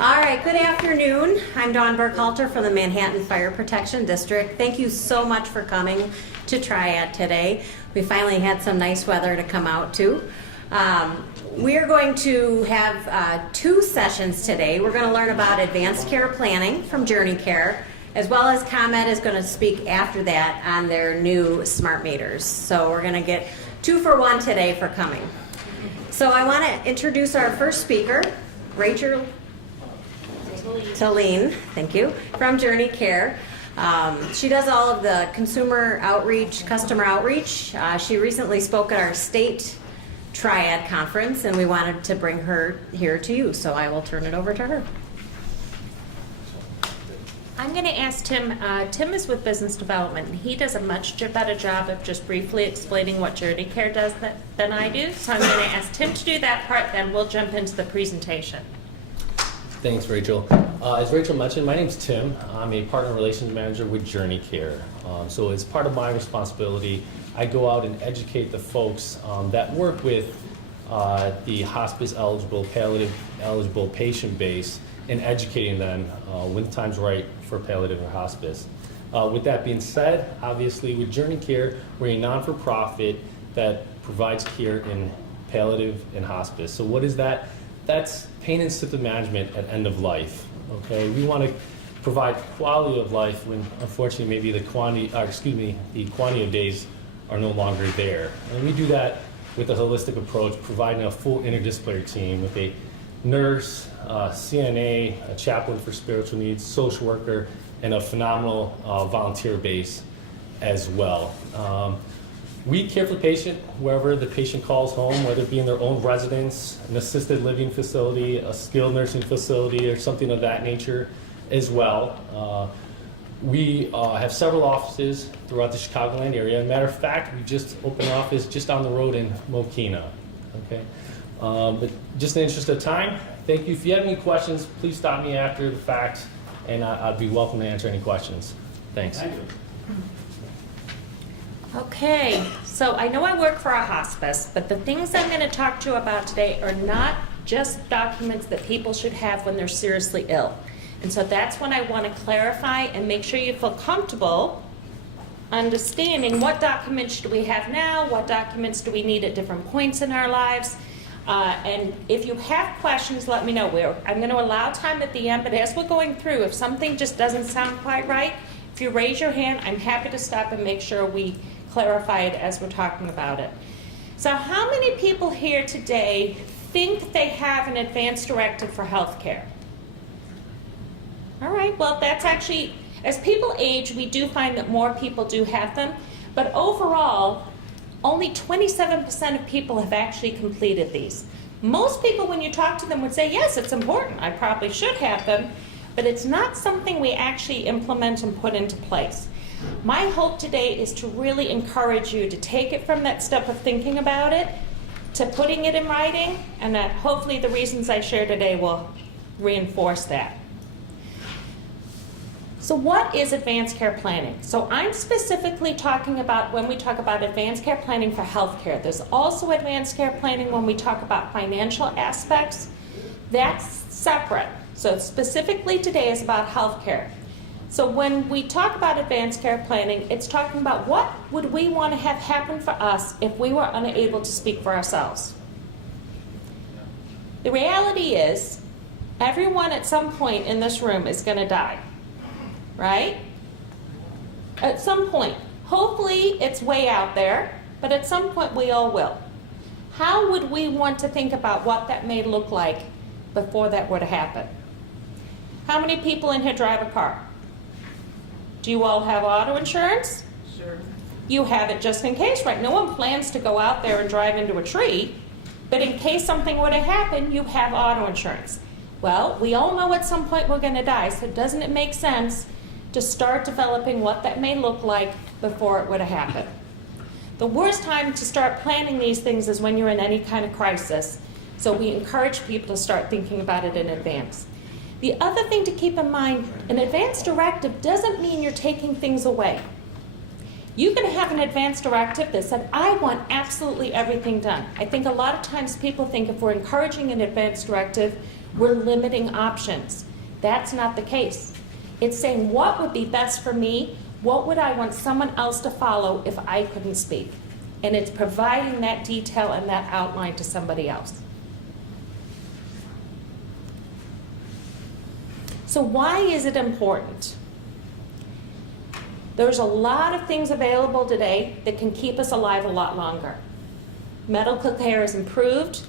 All right, good afternoon. I'm Dawn Burkhalter from the Manhattan Fire Protection District. Thank you so much for coming to TRIAD today. We finally had some nice weather to come out to. We're going to have 2 sessions today. We're going to learn about advanced care planning from Journey Care, as well as ComEd is going to speak after that on their new smart meters. So we're going to get 2 for 1 today for coming. So I want to introduce our first speaker, Rachel Talene, thank you, from Journey Care. She does all of the consumer outreach, customer outreach. She recently spoke at our state TRIAD conference, and we wanted to bring her here to you, so I will turn it over to her. I'm going to ask Tim. Tim is with business development, and he does a much better job of just briefly explaining what Journey Care does than I do. So I'm going to ask Tim to do that part, then we'll jump into the presentation. Thanks, Rachel. As Rachel mentioned, my name's Tim. I'm a partner relations manager with Journey Care. So as part of my responsibility, I go out and educate the folks that work with the hospice eligible, palliative eligible patient base and educating them when the time's right for palliative or hospice. With that being said, obviously with Journey Care, we're a non-for-profit that provides care in palliative and hospice. So what is that? That's pain and symptom management at end of life. Okay, we want to provide quality of life when unfortunately maybe the quantity of days are no longer there. And we do that with a holistic approach, providing a full interdisciplinary team with a nurse, CNA, a chaplain for spiritual needs, social worker, and a phenomenal volunteer base as well. We care for the patient wherever the patient calls home, whether it be in their own residence, an assisted living facility, a skilled nursing facility, or something of that nature as well. We have several offices throughout the Chicagoland area. Matter of fact, we just opened an office just down the road in Mokina. Okay, but just in the interest of time, thank you. If you have any questions, please stop me after the fact, and I'd be welcome to answer any questions. Thanks. Thank you. Okay, so I know I work for a hospice, but the things I'm going to talk to you about today are not just documents that people should have when they're seriously ill. And so that's when I want to clarify and make sure you feel comfortable understanding what documents should we have now, what documents do we need at different points in our lives. And if you have questions, let me know. I'm going to allow time at the end, but as we're going through, if something just doesn't sound quite right, if you raise your hand, I'm happy to stop and make sure we clarify it as we're talking about it. So how many people here today think they have an advance directive for healthcare? All right, well, that's actually, as people age, we do find that more people do have them, but overall, only 27% of people have actually completed these. Most people, when you talk to them, would say, yes, it's important, I probably should have them, but it's not something we actually implement and put into place. My hope today is to really encourage you to take it from that step of thinking about it to putting it in writing, and that hopefully the reasons I share today will reinforce that. So what is advanced care planning? So I'm specifically talking about when we talk about advanced care planning for healthcare. There's also advanced care planning when we talk about financial aspects. That's separate. So specifically today is about healthcare. So when we talk about advanced care planning, it's talking about what would we want to have happen for us if we were unable to speak for ourselves. The reality is, everyone at some point in this room is going to die, right? At some point. Hopefully it's way out there, but at some point we all will. How would we want to think about what that may look like before that were to happen? How many people in here drive a car? Do you all have auto insurance? Sure. You have it just in case, right? No one plans to go out there and drive into a tree, but in case something were to happen, you have auto insurance. Well, we all know at some point we're going to die, so doesn't it make sense to start developing what that may look like before it were to happen? The worst time to start planning these things is when you're in any kind of crisis, so we encourage people to start thinking about it in advance. The other thing to keep in mind, an advance directive doesn't mean you're taking things away. You can have an advance directive that said, I want absolutely everything done. I think a lot of times people think if we're encouraging an advance directive, we're limiting options. That's not the case. It's saying what would be best for me, what would I want someone else to follow if I couldn't speak? And it's providing that detail and that outline to somebody else. So why is it important? There's a lot of things available today that can keep us alive a lot longer. Medical care is improved.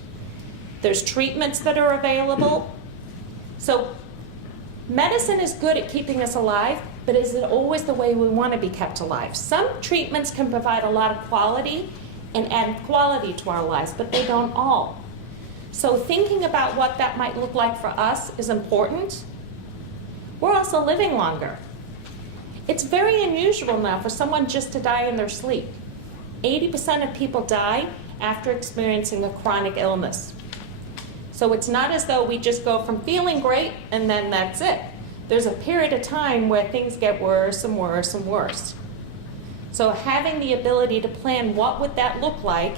There's treatments that are available. So medicine is good at keeping us alive, but is it always the way we want to be kept alive? Some treatments can provide a lot of quality and add quality to our lives, but they don't all. So thinking about what that might look like for us is important. We're also living longer. It's very unusual now for someone just to die in their sleep. 80% of people die after experiencing a chronic illness. So it's not as though we just go from feeling great and then that's it. There's a period of time where things get worse and worse and worse. So having the ability to plan what would that look like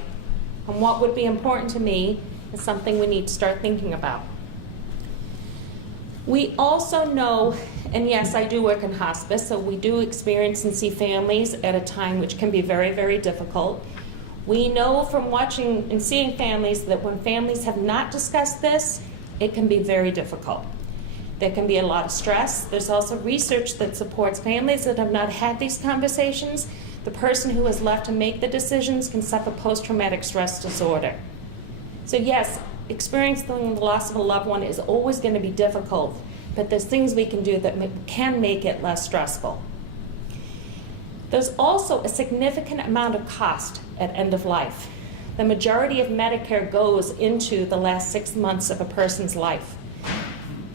and what would be important to me is something we need to start thinking about. We also know, and yes, I do work in hospice, so we do experience and see families at a time which can be very, very difficult. We know from watching and seeing families that when families have not discussed this, it can be very difficult. There can be a lot of stress. There's also research that supports families that have not had these conversations. The person who is left to make the decisions can suffer post-traumatic stress disorder. So yes, experiencing the loss of a loved one is always going to be difficult, but there's things we can do that can make it less stressful. There's also a significant amount of cost at end of life. The majority of Medicare goes into the last 6 months of a person's life.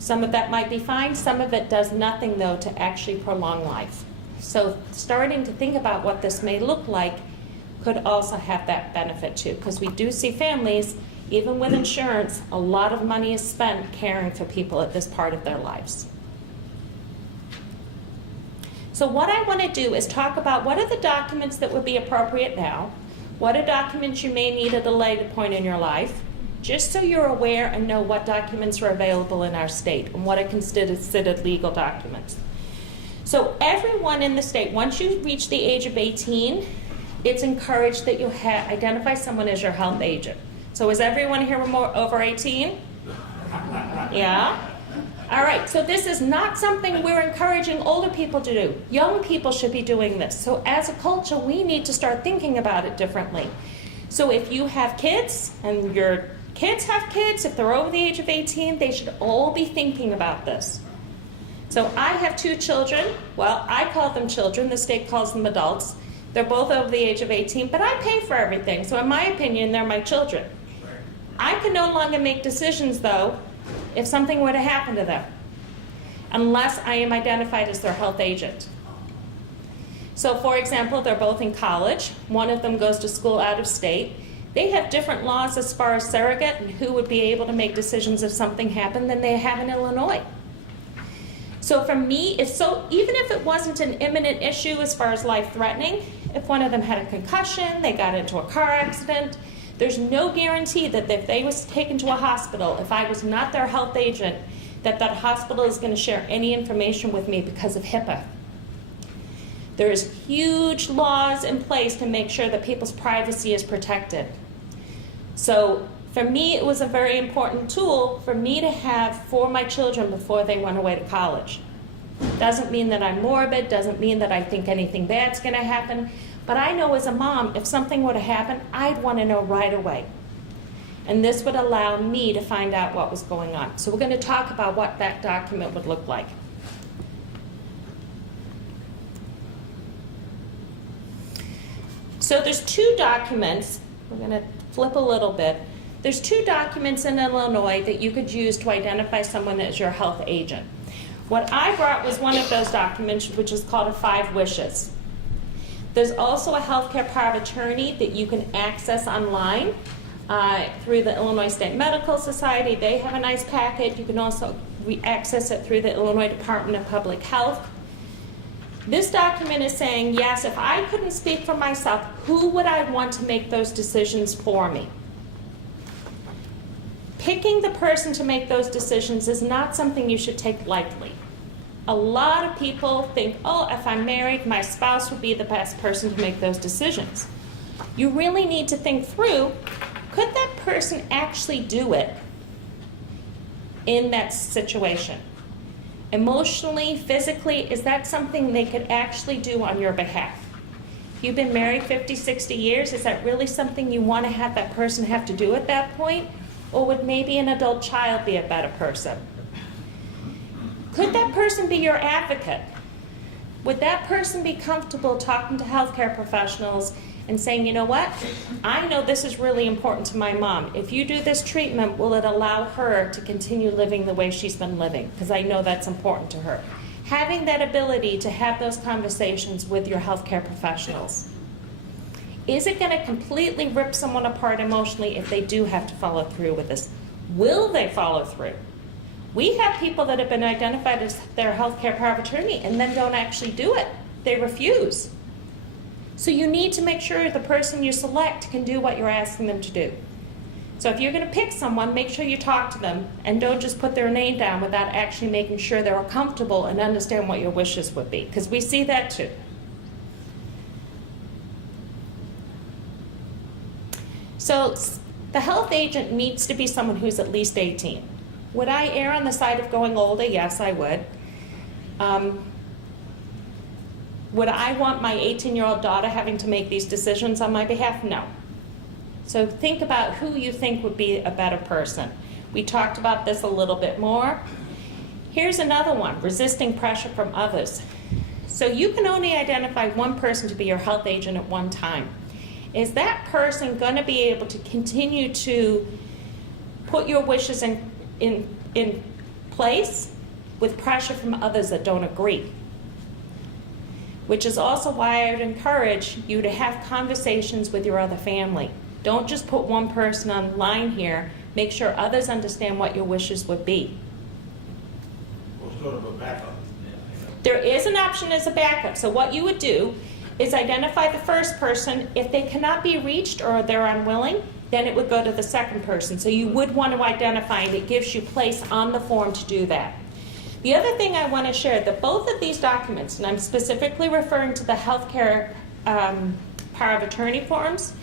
Some of that might be fine, some of it does nothing though to actually prolong life. So starting to think about what this may look like could also have that benefit too, because we do see families, even with insurance, a lot of money is spent caring for people at this part of their lives. So what I want to do is talk about what are the documents that would be appropriate now, what are documents you may need at a later point in your life, just so you're aware and know what documents are available in our state and what are considered legal documents. So everyone in the state, once you reach the age of 18, it's encouraged that you identify someone as your health agent. So is everyone here over 18? Yeah? All right, so this is not something we're encouraging older people to do. Young people should be doing this. So as a culture, we need to start thinking about it differently. So if you have kids, and your kids have kids, if they're over the age of 18, they should all be thinking about this. So I have 2 children. Well, I call them children. The state calls them adults. They're both over the age of 18, but I pay for everything. So in my opinion, they're my children. I can no longer make decisions, though, if something were to happen to them, unless I am identified as their health agent. So for example, they're both in college. One of them goes to school out of state. They have different laws as far as surrogate and who would be able to make decisions if something happened than they have in Illinois. So for me, even if it wasn't an imminent issue as far as life-threatening, if one of them had a concussion, they got into a car accident, there's no guarantee that if they was taken to a hospital, if I was not their health agent, that hospital is going to share any information with me because of HIPAA. There's huge laws in place to make sure that people's privacy is protected. So for me, it was a very important tool for me to have for my children before they went away to college. Doesn't mean that I'm morbid, doesn't mean that I think anything bad's going to happen. But I know as a mom, if something were to happen, I'd want to know right away. And this would allow me to find out what was going on. So we're going to talk about what that document would look like. So there's 2 documents. We're going to flip a little bit. There's 2 documents in Illinois that you could use to identify someone as your health agent. What I brought was one of those documents, which is called a 5 Wishes. There's also a healthcare power of attorney that you can access online through the Illinois State Medical Society. They have a nice packet. You can also access it through the Illinois Department of Public Health. This document is saying, yes, if I couldn't speak for myself, who would I want to make those decisions for me? Picking the person to make those decisions is not something you should take lightly. A lot of people think, oh, if I'm married, my spouse would be the best person to make those decisions. You really need to think through, could that person actually do it in that situation? Emotionally, physically, is that something they could actually do on your behalf? If you've been married 50, 60 years, is that really something you want to have that person have to do at that point? Or would maybe an adult child be a better person? Could that person be your advocate? Would that person be comfortable talking to healthcare professionals and saying, you know what, I know this is really important to my mom. If you do this treatment, will it allow her to continue living the way she's been living? Because I know that's important to her. Having that ability to have those conversations with your healthcare professionals. Is it going to completely rip someone apart emotionally if they do have to follow through with this? Will they follow through? We have people that have been identified as their healthcare power of attorney and then don't actually do it. They refuse. So you need to make sure the person you select can do what you're asking them to do. So if you're going to pick someone, make sure you talk to them and don't just put their name down without actually making sure they're comfortable and understand what your wishes would be, because we see that too. So the health agent needs to be someone who's at least 18. Would I err on the side of going older? Yes, I would. Would I want my 18-year-old daughter having to make these decisions on my behalf? No. So think about who you think would be a better person. We talked about this a little bit more. Here's another one, resisting pressure from others. So you can only identify one person to be your health agent at one time. Is that person going to be able to continue to put your wishes in place with pressure from others that don't agree? Which is also why I would encourage you to have conversations with your other family. Don't just put one person on line here. Make sure others understand what your wishes would be. Well, sort of a backup. There is an option as a backup. So what you would do is identify the first person. If they cannot be reached or they're unwilling, then it would go to the second person. So you would want to identify, and it gives you place on the form to do that. The other thing I want to share, that both of these documents, and I'm specifically referring to the healthcare power of attorney forms,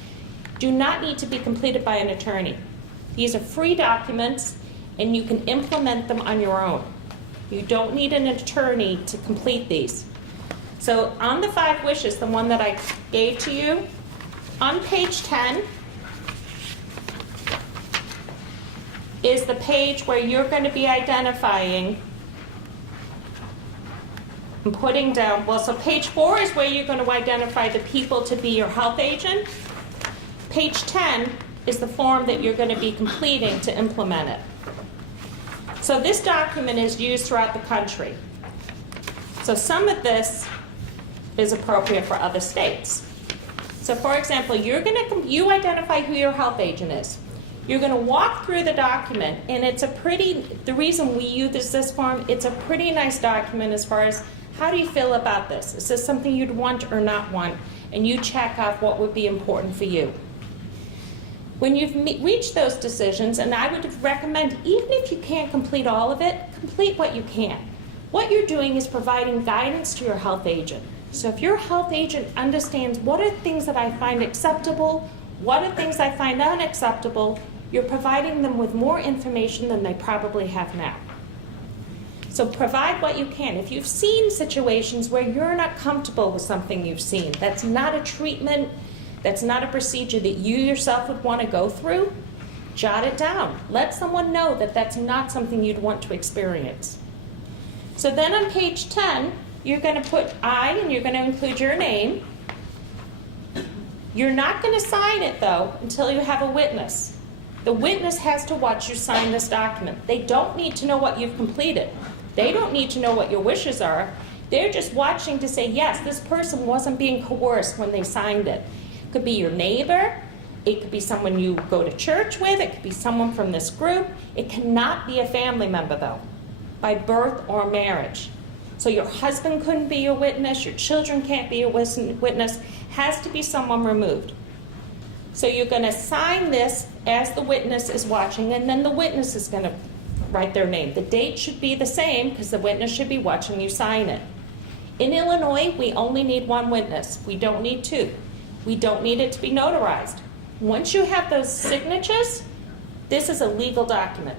do not need to be completed by an attorney. These are free documents, and you can implement them on your own. You don't need an attorney to complete these. So on the 5 wishes, the one that I gave to you, on page 10 is the page where you're going to be identifying and putting down, well, so page 4 is where you're going to identify the people to be your health agent. Page 10 is the form that you're going to be completing to implement it. So this document is used throughout the country. So some of this is appropriate for other states. So for example, you identify who your health agent is. You're going to walk through the document, and the reason we use this form, it's a pretty nice document as far as how do you feel about this? Is this something you'd want or not want? And you check off what would be important for you. When you've reached those decisions, and I would recommend, even if you can't complete all of it, complete what you can. What you're doing is providing guidance to your health agent. So if your health agent understands what are things that I find acceptable, what are things I find unacceptable, you're providing them with more information than they probably have now. So provide what you can. If you've seen situations where you're not comfortable with something you've seen, that's not a treatment, that's not a procedure that you yourself would want to go through, jot it down. Let someone know that that's not something you'd want to experience. So then on page 10, you're going to put I, and you're going to include your name. You're not going to sign it, though, until you have a witness. The witness has to watch you sign this document. They don't need to know what you've completed. They don't need to know what your wishes are. They're just watching to say, yes, this person wasn't being coerced when they signed it. It could be your neighbor. It could be someone you go to church with. It could be someone from this group. It cannot be a family member, though, by birth or marriage. So your husband couldn't be a witness, your children can't be a witness, has to be someone removed. So you're going to sign this as the witness is watching, and then the witness is going to write their name. The date should be the same because the witness should be watching you sign it. In Illinois, we only need one witness. We don't need two. We don't need it to be notarized. Once you have those signatures, this is a legal document.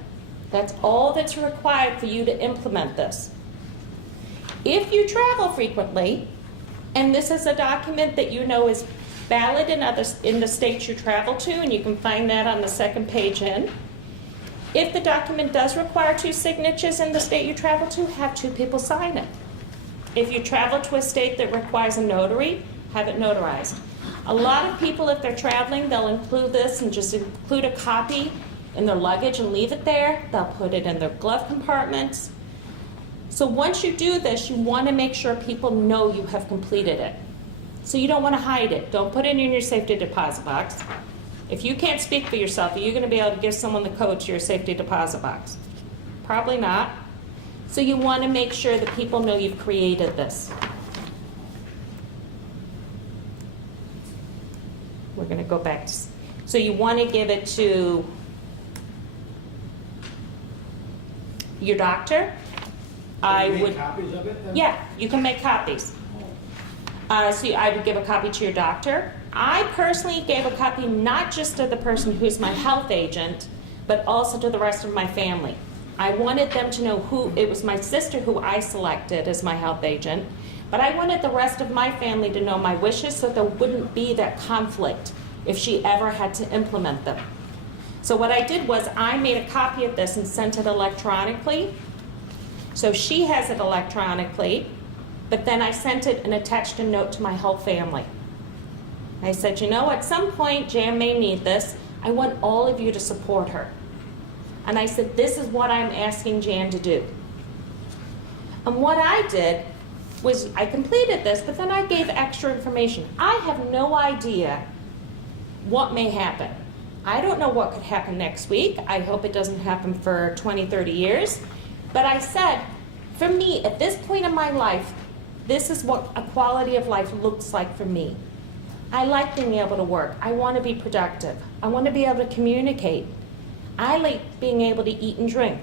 That's all that's required for you to implement this. If you travel frequently, and this is a document that you know is valid in the states you travel to, and you can find that on the second page in. If the document does require two signatures in the state you travel to, have two people sign it. If you travel to a state that requires a notary, have it notarized. A lot of people, if they're traveling, they'll include this and just include a copy in their luggage and leave it there. They'll put it in their glove compartments. So once you do this, you want to make sure people know you have completed it. So you don't want to hide it. Don't put it in your safety deposit box. If you can't speak for yourself, are you going to be able to give someone the code to your safety deposit box? Probably not. So you want to make sure that people know you've created this. We're going to go back to, so you want to give it to your doctor. I would. Copies of it then? Yeah, you can make copies. So I would give a copy to your doctor. I personally gave a copy not just to the person who's my health agent, but also to the rest of my family. I wanted them to know who, it was my sister who I selected as my health agent, but I wanted the rest of my family to know my wishes so there wouldn't be that conflict if she ever had to implement them. So what I did was I made a copy of this and sent it electronically. So she has it electronically, but then I sent it and attached a note to my whole family. I said, you know, at some point Jan may need this. I want all of you to support her. And I said, this is what I'm asking Jan to do. And what I did was I completed this, but then I gave extra information. I have no idea what may happen. I don't know what could happen next week. I hope it doesn't happen for 20, 30 years. But I said, for me, at this point in my life, this is what a quality of life looks like for me. I like being able to work. I want to be productive. I want to be able to communicate. I like being able to eat and drink.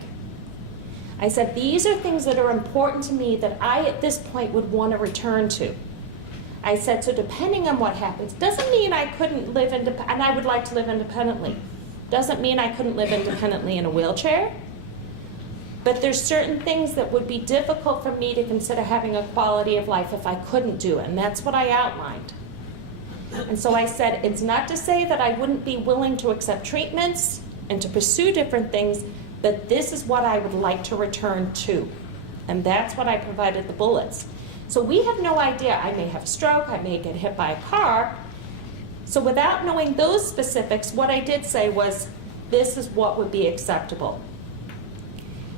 I said, these are things that are important to me that I, at this point, would want to return to. I said, so depending on what happens, doesn't mean I couldn't live independently, and I would like to live independently. Doesn't mean I couldn't live independently in a wheelchair. But there's certain things that would be difficult for me to consider having a quality of life if I couldn't do it, and that's what I outlined. And so I said, it's not to say that I wouldn't be willing to accept treatments and to pursue different things, but this is what I would like to return to. And that's what I provided the bullets. So we have no idea. I may have a stroke, I may get hit by a car. So without knowing those specifics, what I did say was, this is what would be acceptable.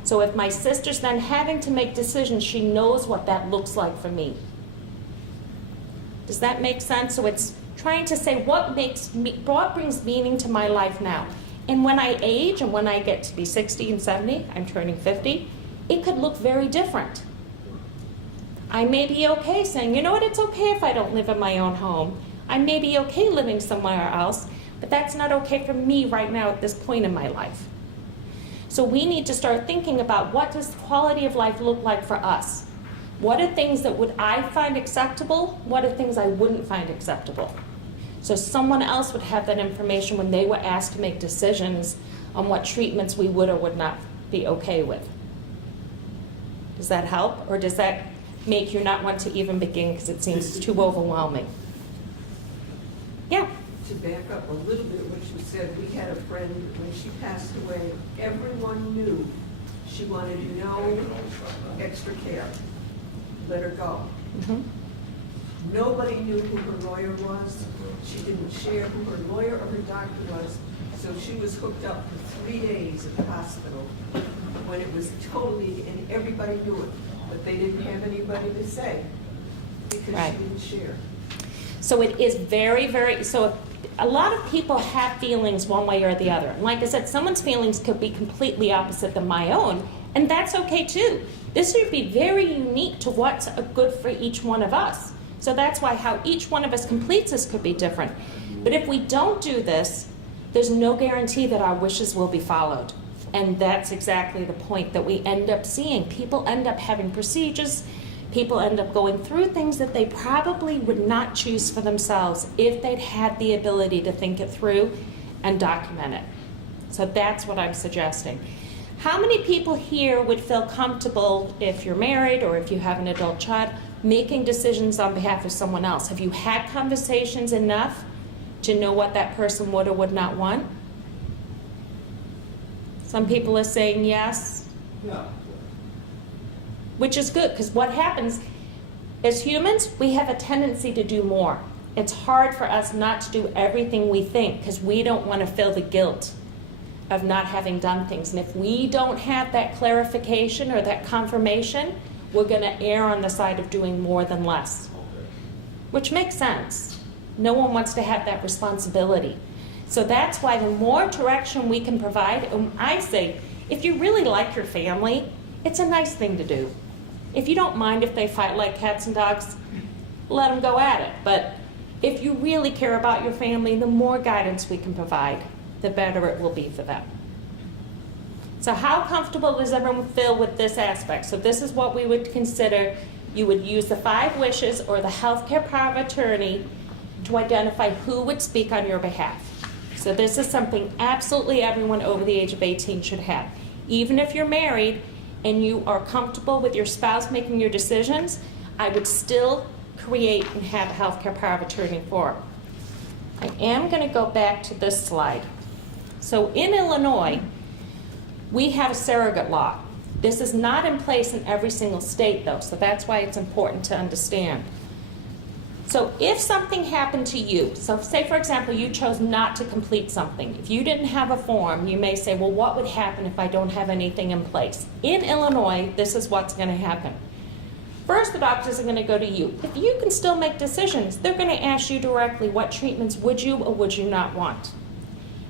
So if my sister's then having to make decisions, she knows what that looks like for me. Does that make sense? So it's trying to say what brings meaning to my life now. And when I age and when I get to be 60 and 70, I'm turning 50, it could look very different. I may be okay saying, you know what, it's okay if I don't live in my own home. I may be okay living somewhere else, but that's not okay for me right now at this point in my life. So we need to start thinking about what does quality of life look like for us? What are things that would I find acceptable? What are things I wouldn't find acceptable? So someone else would have that information when they were asked to make decisions on what treatments we would or would not be okay with. Does that help? Or does that make you not want to even begin because it seems too overwhelming? Yeah. To back up a little bit what you said, we had a friend, when she passed away, everyone knew she wanted no extra care. Let her go. Mm-hmm. Nobody knew who her lawyer was. She didn't share who her lawyer or her doctor was. So she was hooked up for 3 days at the hospital when it was totally, and everybody knew it. But they didn't have anybody to say because Right. she didn't share. So it is very, very, so a lot of people have feelings one way or the other. And like I said, someone's feelings could be completely opposite than my own, and that's okay too. This should be very unique to what's good for each one of us. So that's why how each one of us completes this could be different. But if we don't do this, there's no guarantee that our wishes will be followed. And that's exactly the point that we end up seeing. People end up having procedures. People end up going through things that they probably would not choose for themselves if they'd had the ability to think it through and document it. So that's what I'm suggesting. How many people here would feel comfortable, if you're married or if you have an adult child, making decisions on behalf of someone else? Have you had conversations enough to know what that person would or would not want? Some people are saying yes. Yeah. Which is good, because what happens, as humans, we have a tendency to do more. It's hard for us not to do everything we think, because we don't want to feel the guilt of not having done things. And if we don't have that clarification or that confirmation, we're going to err on the side of doing more than less, which makes sense. No one wants to have that responsibility. So that's why the more direction we can provide, and I say, if you really like your family, it's a nice thing to do. If you don't mind if they fight like cats and dogs, let them go at it. But if you really care about your family, the more guidance we can provide, the better it will be for them. So how comfortable does everyone feel with this aspect? So this is what we would consider. You would use the 5 wishes or the healthcare power of attorney to identify who would speak on your behalf. So this is something absolutely everyone over the age of 18 should have. Even if you're married and you are comfortable with your spouse making your decisions, I would still create and have a healthcare power of attorney for them. I am going to go back to this slide. So in Illinois, we have a surrogate law. This is not in place in every single state, though, so that's why it's important to understand. So if something happened to you, so say, for example, you chose not to complete something. If you didn't have a form, you may say, well, what would happen if I don't have anything in place? In Illinois, this is what's going to happen. First, the doctors are going to go to you. If you can still make decisions, they're going to ask you directly what treatments would you or would you not want.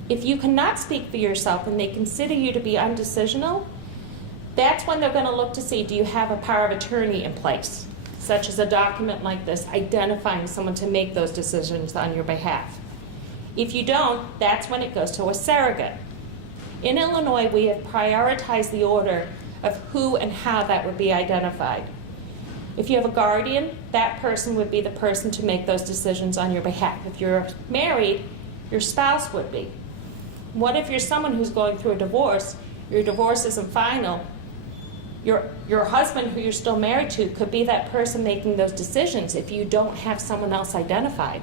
If you cannot speak for yourself and they consider you to be undecisional, that's when they're going to look to see, do you have a power of attorney in place, such as a document like this, identifying someone to make those decisions on your behalf. If you don't, that's when it goes to a surrogate. In Illinois, we have prioritized the order of who and how that would be identified. If you have a guardian, that person would be the person to make those decisions on your behalf. If you're married, your spouse would be. What if you're someone who's going through a divorce, your divorce isn't final, your husband who you're still married to could be that person making those decisions if you don't have someone else identified.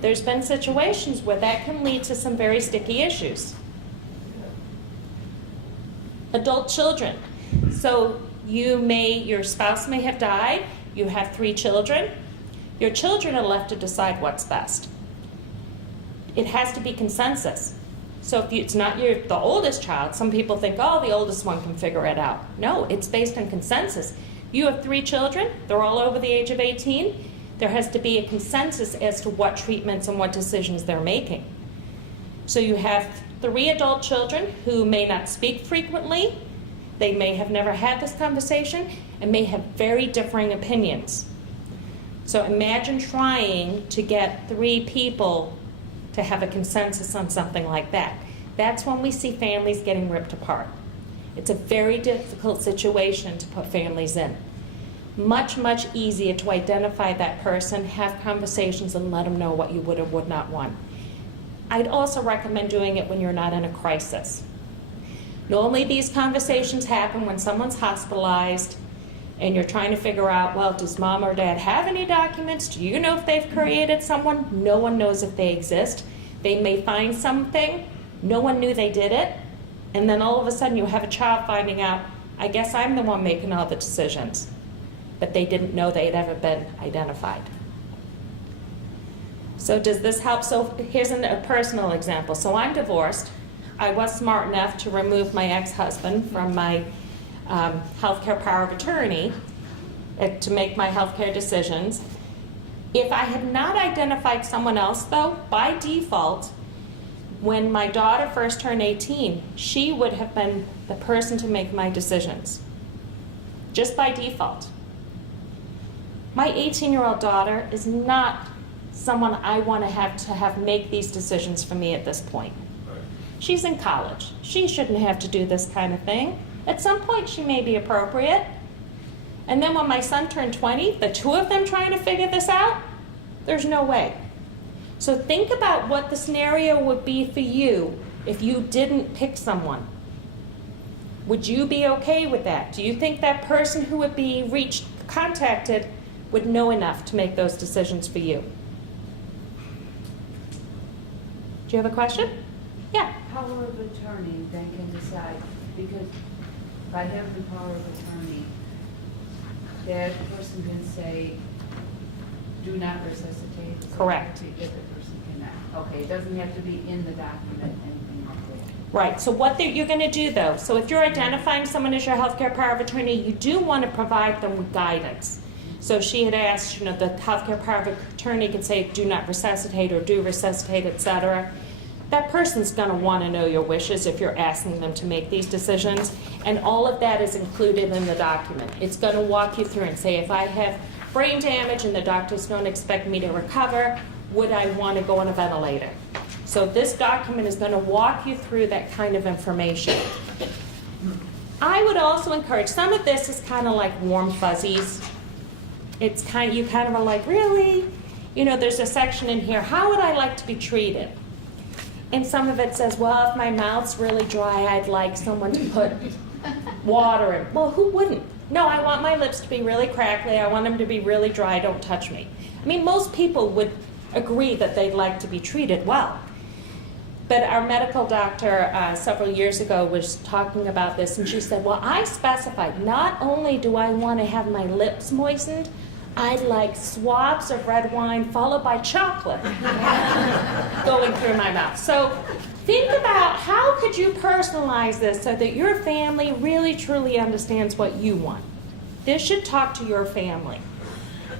There's been situations where that can lead to some very sticky issues. Adult children. So your spouse may have died, you have 3 children, your children are left to decide what's best. It has to be consensus. So if it's not the oldest child, some people think, oh, the oldest one can figure it out. No, it's based on consensus. You have 3 children, they're all over the age of 18. There has to be a consensus as to what treatments and what decisions they're making. So you have 3 adult children who may not speak frequently, they may have never had this conversation, and may have very differing opinions. So imagine trying to get 3 people to have a consensus on something like that. That's when we see families getting ripped apart. It's a very difficult situation to put families in. Much, much easier to identify that person, have conversations, and let them know what you would or would not want. I'd also recommend doing it when you're not in a crisis. Normally these conversations happen when someone's hospitalized and you're trying to figure out, well, does mom or dad have any documents? Do you know if they've created someone? No one knows if they exist. They may find something, no one knew they did it, and then all of a sudden you have a child finding out, I guess I'm the one making all the decisions, but they didn't know they'd ever been identified. So does this help? So here's a personal example. So I'm divorced. I was smart enough to remove my ex-husband from my healthcare power of attorney to make my healthcare decisions. If I had not identified someone else, though, by default, when my daughter first turned 18, she would have been the person to make my decisions, just by default. My 18-year-old daughter is not someone I want to have make these decisions for me at this point. She's in college. She shouldn't have to do this kind of thing. At some point, she may be appropriate. And then when my son turned 20, the two of them trying to figure this out, there's no way. So think about what the scenario would be for you if you didn't pick someone. Would you be okay with that? Do you think that person who would be contacted would know enough to make those decisions for you? Do you have a question? Yeah. Power of attorney then can decide, because by having the power of attorney, that person can say, do not resuscitate. Correct. If the person cannot. Okay, it doesn't have to be in the document, anything like that. Right, so what you're going to do though, so if you're identifying someone as your healthcare power of attorney, you do want to provide them with guidance. So she had asked, the healthcare power of attorney could say, do not resuscitate or do resuscitate, etc. That person's going to want to know your wishes if you're asking them to make these decisions, and all of that is included in the document. It's going to walk you through and say, if I have brain damage and the doctors don't expect me to recover, would I want to go on a ventilator? So this document is going to walk you through that kind of information. I would also encourage, some of this is kind of like warm fuzzies. It's you kind of are like, really? There's a section in here, how would I like to be treated? And some of it says, well, if my mouth's really dry, I'd like someone to put water in. Well, who wouldn't? No, I want my lips to be really crackly. I want them to be really dry. Don't touch me. I mean, most people would agree that they'd like to be treated well. But our medical doctor several years ago was talking about this, and she said, well, I specified not only do I want to have my lips moistened, I'd like swabs of red wine followed by chocolate going through my mouth. So think about how could you personalize this so that your family really truly understands what you want. This should talk to your family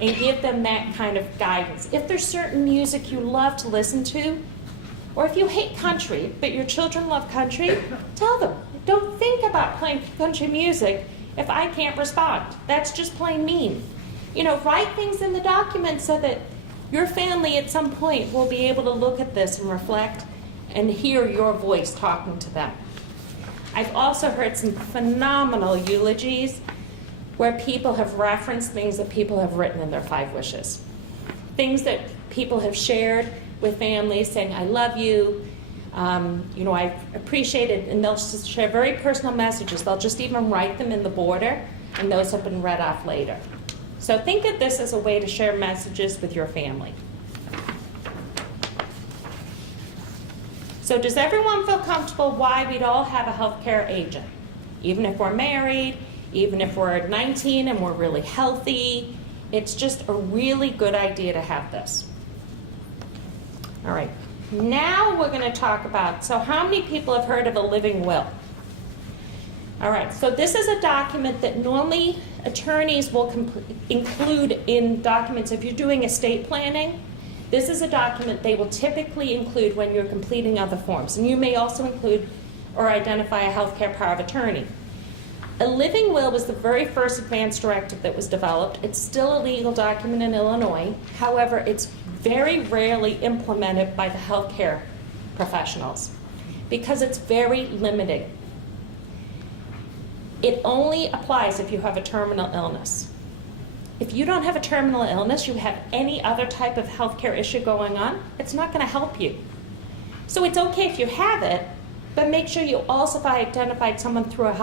and give them that kind of guidance. If there's certain music you love to listen to, or if you hate country but your children love country, tell them, don't think about playing country music if I can't respond. That's just plain mean. Write things in the document so that your family at some point will be able to look at this and reflect and hear your voice talking to them. I've also heard some phenomenal eulogies where people have referenced things that people have written in their 5 wishes. Things that people have shared with families saying, I love you, I appreciate it, and they'll just share very personal messages. They'll just even write them in the border, and those have been read off later. So think of this as a way to share messages with your family. So does everyone feel comfortable why we'd all have a healthcare agent? Even if we're married, even if we're 19 and we're really healthy, it's just a really good idea to have this. All right, now we're going to talk about, so how many people have heard of a living will? All right, so this is a document that normally attorneys will include in documents. If you're doing estate planning, this is a document they will typically include when you're completing other forms. And you may also include or identify a healthcare power of attorney. A living will was the very first advance directive that was developed. It's still a legal document in Illinois. However, it's very rarely implemented by the healthcare professionals because it's very limiting. It only applies if you have a terminal illness. If you don't have a terminal illness, you have any other type of healthcare issue going on, it's not going to help you. So it's okay if you have it, but make sure you also identified someone through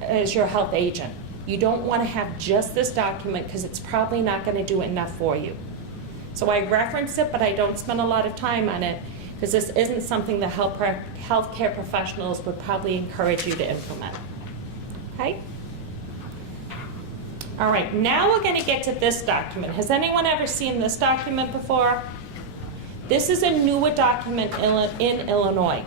as your health agent. You don't want to have just this document because it's probably not going to do enough for you. So I reference it, but I don't spend a lot of time on it because this isn't something the healthcare professionals would probably encourage you to implement. Okay? All right, now we're going to get to this document. Has anyone ever seen this document before? This is a newer document in Illinois.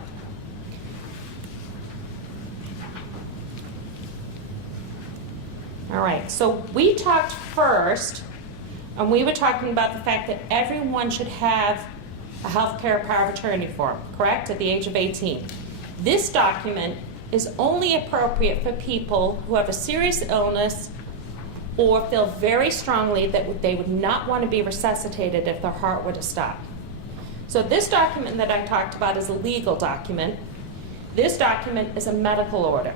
All right, so we talked first And we were talking about the fact that everyone should have a healthcare power of attorney form, correct, at the age of 18. This document is only appropriate for people who have a serious illness or feel very strongly that they would not want to be resuscitated if their heart were to stop. So this document that I talked about is a legal document. This document is a medical order.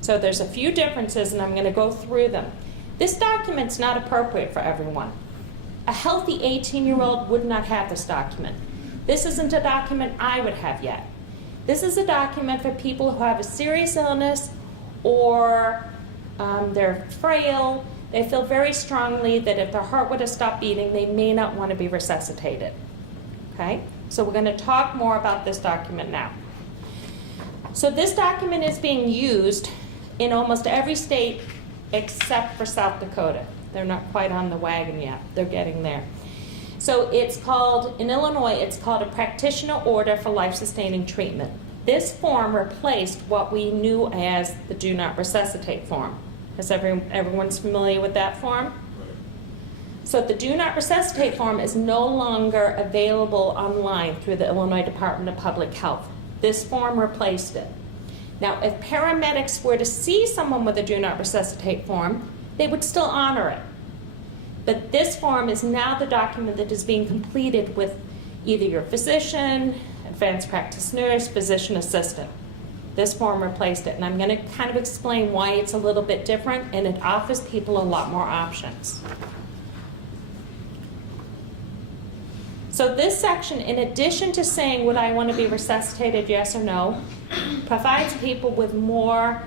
So there's a few differences, and I'm going to go through them. This document's not appropriate for everyone. A healthy 18-year-old would not have this document. This isn't a document I would have yet. This is a document for people who have a serious illness or they're frail. They feel very strongly that if their heart were to stop beating, they may not want to be resuscitated. Okay? So we're going to talk more about this document now. So this document is being used in almost every state except for South Dakota. They're not quite on the wagon yet. They're getting there. So it's called, in Illinois, it's called a practitioner order for life-sustaining treatment. This form replaced what we knew as the do not resuscitate form. Is everyone's familiar with that form? So the do not resuscitate form is no longer available online through the Illinois Department of Public Health. This form replaced it. Now, if paramedics were to see someone with a do not resuscitate form, they would still honor it. But this form is now the document that is being completed with either your physician, advanced practice nurse, physician assistant. This form replaced it, and I'm going to kind of explain why it's a little bit different, and it offers people a lot more options. So this section, in addition to saying would I want to be resuscitated, yes or no, provides people with more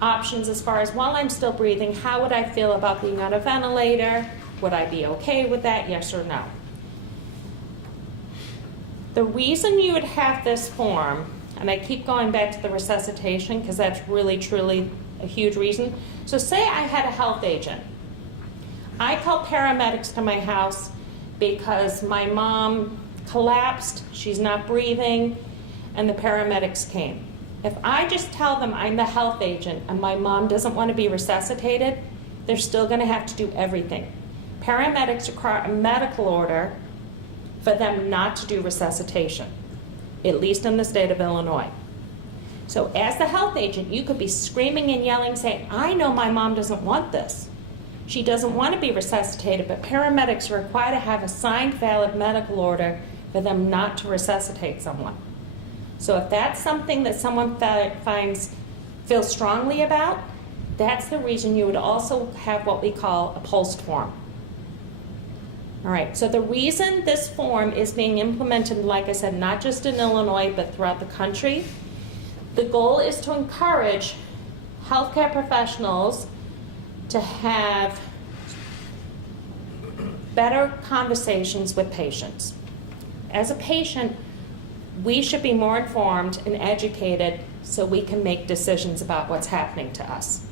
options as far as while I'm still breathing, how would I feel about being on a ventilator? Would I be okay with that, yes or no? The reason you would have this form, and I keep going back to the resuscitation because that's really, truly a huge reason. So say I had a health agent. I called paramedics to my house because my mom collapsed, she's not breathing, and the paramedics came. If I just tell them I'm the health agent and my mom doesn't want to be resuscitated, they're still going to have to do everything. Paramedics require a medical order for them not to do resuscitation, at least in the state of Illinois. So as the health agent, you could be screaming and yelling, saying, I know my mom doesn't want this. She doesn't want to be resuscitated, but paramedics are required to have a signed valid medical order for them not to resuscitate someone. So if that's something that someone feels strongly about, that's the reason you would also have what we call a post form. All right, so the reason this form is being implemented, like I said, not just in Illinois, but throughout the country, the goal is to encourage healthcare professionals to have better conversations with patients. As a patient, we should be more informed and educated so we can make decisions about what's happening to us.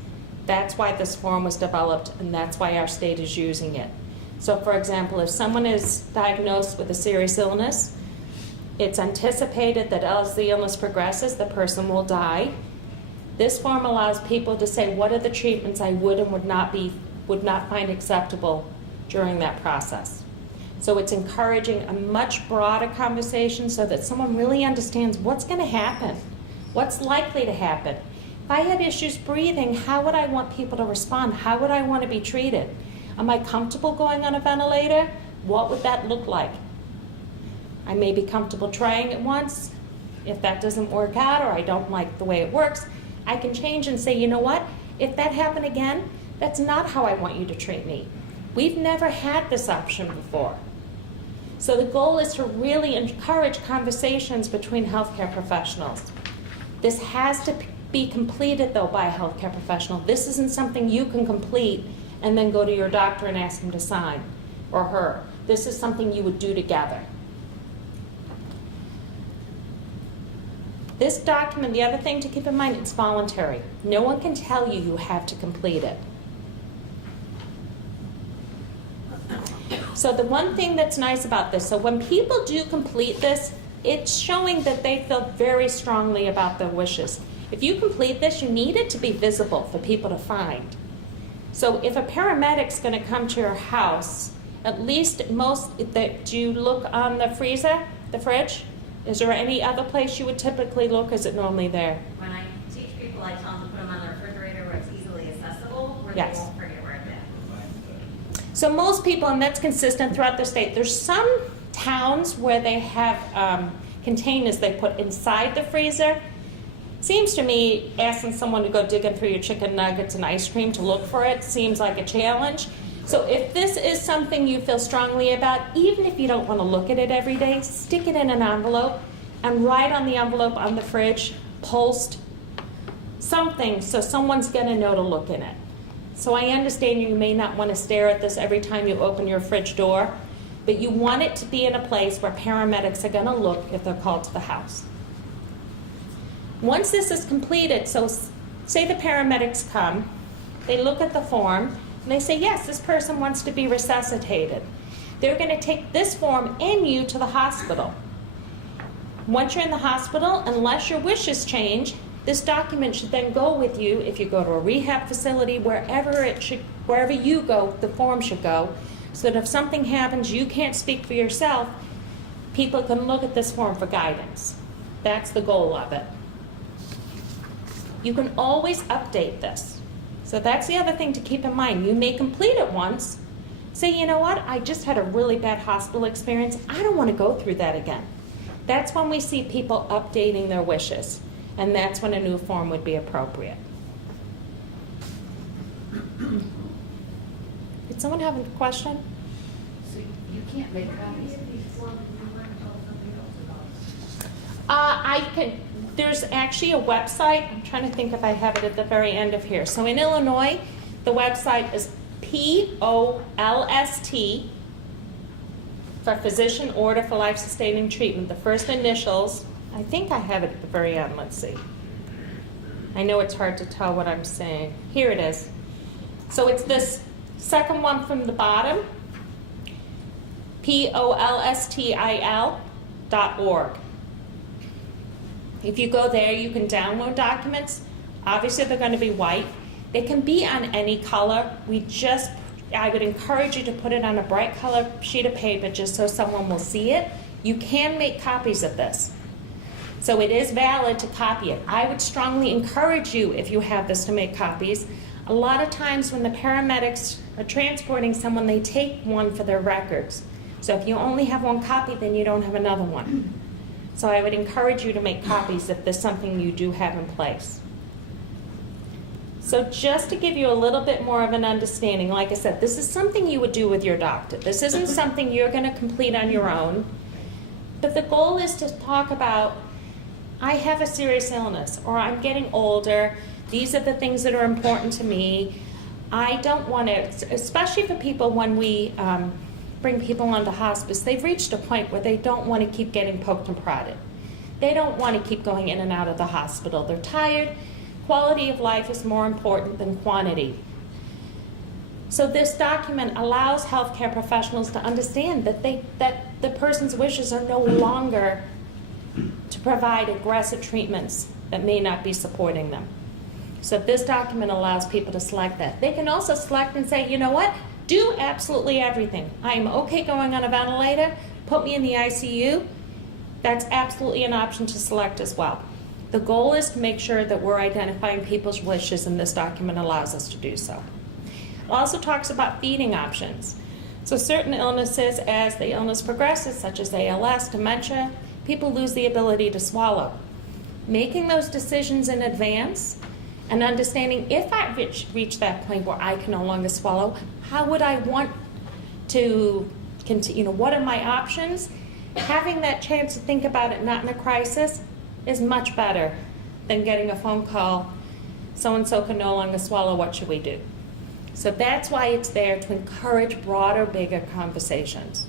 That's why this form was developed, and that's why our state is using it. So for example, if someone is diagnosed with a serious illness, it's anticipated that as the illness progresses, the person will die. This form allows people to say what are the treatments I would and would not find acceptable during that process. So it's encouraging a much broader conversation so that someone really understands what's going to happen, what's likely to happen. If I had issues breathing, how would I want people to respond? How would I want to be treated? Am I comfortable going on a ventilator? What would that look like? I may be comfortable trying it once. If that doesn't work out or I don't like the way it works, I can change and say, you know what? If that happened again, that's not how I want you to treat me. We've never had this option before. So the goal is to really encourage conversations between healthcare professionals. This has to be completed, though, by a healthcare professional. This isn't something you can complete and then go to your doctor and ask him to sign, or her. This is something you would do together. This document, the other thing to keep in mind, it's voluntary. No one can tell you you have to complete it. So the one thing that's nice about this, so when people do complete this, it's showing that they feel very strongly about their wishes. If you complete this, you need it to be visible for people to find. So if a paramedic's gonna come to your house, at least do you look on the freezer, the fridge? Is there any other place you would typically look? Is it normally there? When I teach people, I tell them to put them on the refrigerator where it's easily accessible, where Yes. they won't forget where it's at. So most people, and that's consistent throughout the state, there's some towns where they have containers they put inside the freezer. Seems to me asking someone to go digging through your chicken nuggets and ice cream to look for it seems like a challenge. So if this is something you feel strongly about, even if you don't want to look at it every day, stick it in an envelope and write on the envelope on the fridge, post, something so someone's going to know to look in it. So I understand you may not want to stare at this every time you open your fridge door, but you want it to be in a place where paramedics are going to look if they're called to the house. Once this is completed, so say the paramedics come, they look at the form, and they say, yes, this person wants to be resuscitated. They're going to take this form and you to the hospital. Once you're in the hospital, unless your wishes change, this document should then go with you if you go to a rehab facility, wherever you go, the form should go, so that if something happens, you can't speak for yourself, people can look at this form for guidance. That's the goal of it. You can always update this. So that's the other thing to keep in mind. You may complete it once, say, you know what, I just had a really bad hospital experience. I don't want to go through that again. That's when we see people updating their wishes, and that's when a new form would be appropriate. Did someone have a question? So you can't make copies of these? There's actually a website. I'm trying to think if I have it at the very end of here. So in Illinois, the website is POLST for physician order for life-sustaining treatment. The first initials, I think I have it at the very end. Let's see. I know it's hard to tell what I'm saying. Here it is. So it's this second one from the bottom, POLSTIL.org. If you go there, you can download documents. Obviously, they're going to be white. They can be on any color. I would encourage you to put it on a bright color sheet of paper just so someone will see it. You can make copies of this. So it is valid to copy it. I would strongly encourage you, if you have this, to make copies. A lot of times when the paramedics are transporting someone, they take one for their records. So if you only have one copy, then you don't have another one. So I would encourage you to make copies if there's something you do have in place. So just to give you a little bit more of an understanding, like I said, this is something you would do with your doctor. This isn't something you're going to complete on your own. But the goal is to talk about, I have a serious illness, or I'm getting older. These are the things that are important to me. I don't want to, especially for people when we bring people onto hospice, they've reached a point where they don't want to keep getting poked and prodded. They don't want to keep going in and out of the hospital. They're tired. Quality of life is more important than quantity. So this document allows healthcare professionals to understand that the person's wishes are no longer to provide aggressive treatments that may not be supporting them. So this document allows people to select that. They can also select and say, you know what? Do absolutely everything. I'm okay going on a ventilator. Put me in the ICU. That's absolutely an option to select as well. The goal is to make sure that we're identifying people's wishes, and this document allows us to do so. It also talks about feeding options. So certain illnesses, as the illness progresses, such as ALS, dementia, people lose the ability to swallow. Making those decisions in advance and understanding, if I reach that point where I can no longer swallow, how would I want to continue? What are my options? Having that chance to think about it not in a crisis is much better than getting a phone call, so-and-so can no longer swallow, what should we do? So that's why it's there, to encourage broader, bigger conversations.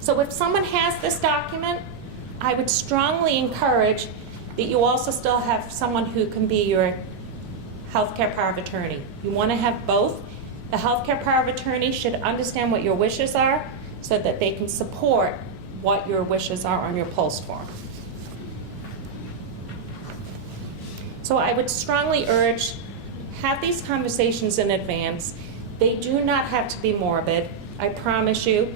So if someone has this document, I would strongly encourage that you also still have someone who can be your healthcare power of attorney. You want to have both. The healthcare power of attorney should understand what your wishes are so that they can support what your wishes are on your post form. So I would strongly urge, have these conversations in advance. They do not have to be morbid, I promise you.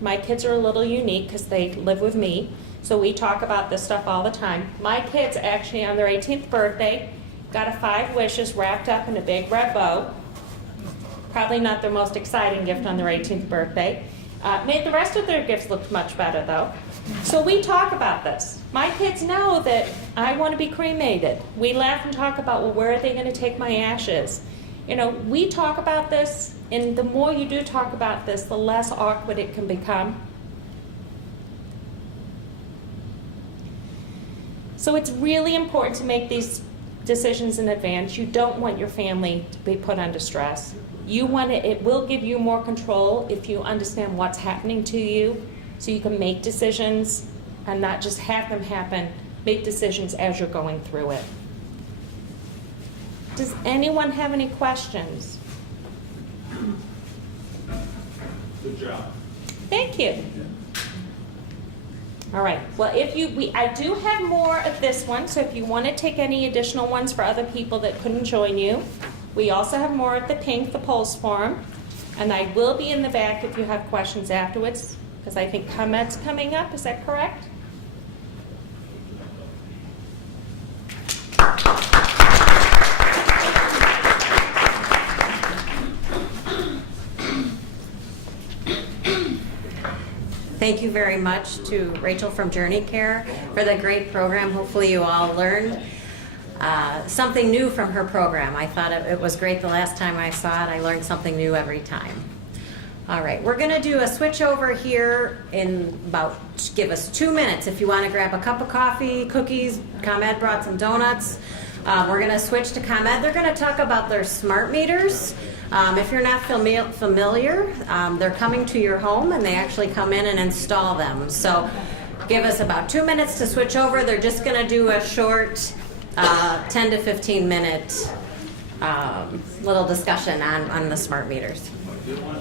My kids are a little unique because they live with me, so we talk about this stuff all the time. My kids actually on their 18th birthday got a 5 wishes wrapped up in a big red bow. Probably not their most exciting gift on their 18th birthday. Made the rest of their gifts look much better though. So we talk about this. My kids know that I want to be cremated. We laugh and talk about, well, where are they going to take my ashes? You know, we talk about this, and the more you do talk about this, the less awkward it can become. So it's really important to make these decisions in advance. You don't want your family to be put under stress. You want it will give you more control if you understand what's happening to you, so you can make decisions and not just have them happen. Make decisions as you're going through it. Does anyone have any questions? Good job. Thank you. All right. Well, I do have more of this one, so if you want to take any additional ones for other people that couldn't join you, we also have more of the pink, the Pulse form, and I will be in the back if you have questions afterwards, because I think ComEd's coming up. Is that correct? Thank you very much to Rachel from Journey Care for the great program. Hopefully you all learned something new from her program. I thought it was great the last time I saw it. I learned something new every time. All right, we're going to do a switch over here in about, give us 2 minutes if you want to grab a cup of coffee, cookies. ComEd brought some donuts. We're going to switch to ComEd. They're going to talk about their smart meters. If you're not familiar, they're coming to your home and they actually come in and install them. So give us about 2 minutes to switch over. They're just going to do a short 10 to 15 minute little discussion on the smart meters. Good one.